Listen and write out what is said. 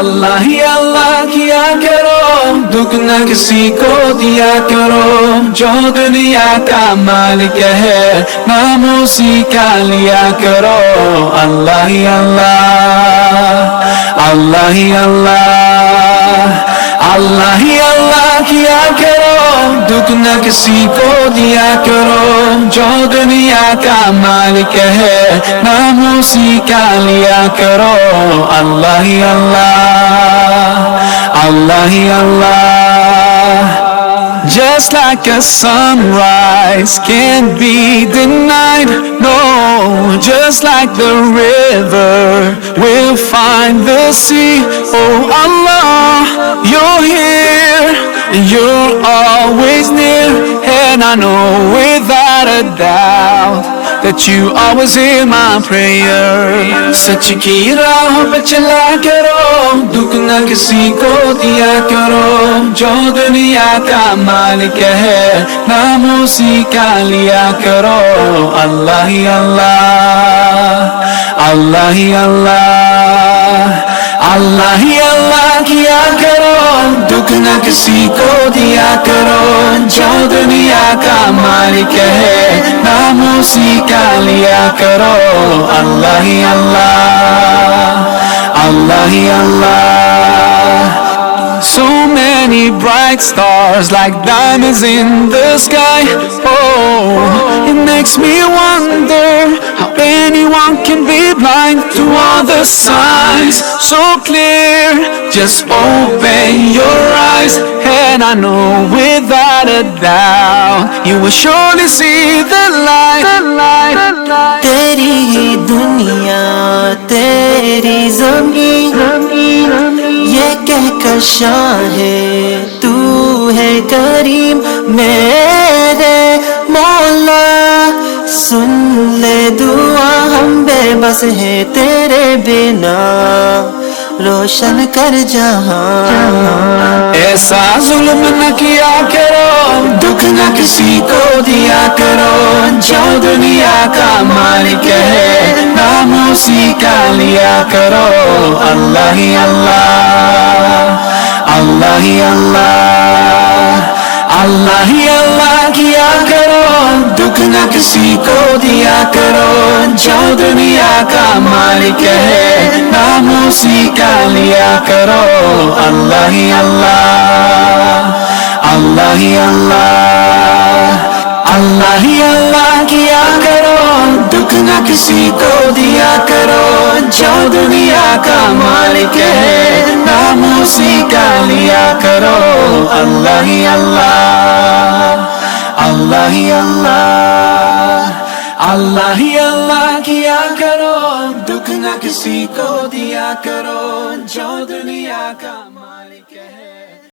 अल्लाह ही अल्लाह किया करो, दुख न किसी को दिया करो। जो दुनिया का मालिक है नाम उसी का लिया करो। अल्लाह ही अल्लाह, अल्लाह ही अल्लाह, अल्लाह ही अल्लाह किया करो, दुख न किसी को दिया करो। जो दुनिया का मालिक है नाम उसी का लिया करो। अल्लाह ही अल्लाह, अल्लाह ही अल्लाह। Just like a sunrise can't be denied, no. Just like the river will find the sea. Oh Allah, you're here and you're always near, and I know without a doubt that you always hear my prayer. सच की राह पे चला करो, दुख न किसी को दिया करो। जो दुनिया का मालिक है नाम उसी का लिया करो। अल्लाह ही अल्लाह, अल्लाह ही अल्लाह, अल्लाह ही अल्लाह किया करो, दुख न किसी को दिया करो। जो दुनिया का मालिक है नाम उसी का लिया करो। अल्लाह ही अल्लाह, अल्लाह ही अल्लाह। So many bright stars like diamonds in the sky. Oh, it makes me wonder how anyone can be blind to all the signs so clear. Just open your eyes and I know without a doubt you will surely see the light, the light, the light. तेरी ही दुनिया तेरी ज़मीन, ये कहकर शाहे तू है करीम मेरे मौला। सुन ले दुआ हम बेबस हैं तेरे बिना, रोशन कर जहां। ऐसा जुल्म न किया करो, दुख न किसी को दिया करो। जो दुनिया का मालिक है नाम उसी का लिया करो। अल्लाह ही अल्लाह, अल्लाह ही अल्लाह, अल्लाह ही अल्लाह किया करो, दुख न किसी को दिया करो। जो दुनिया का मालिक है नाम उसी का लिया करो। अल्लाह ही अल्लाह, अल्लाह ही अल्लाह, अल्लाह ही अल्लाह किया करो, दुख न किसी को दिया करो। जो दुनिया का मालिक है नाम उसी का लिया करो। अल्लाह ही अल्लाह, अल्लाह ही अल्लाह, अल्लाह ही अल्लाह किया करो, दुख न किसी को दिया करो। जो दुनिया का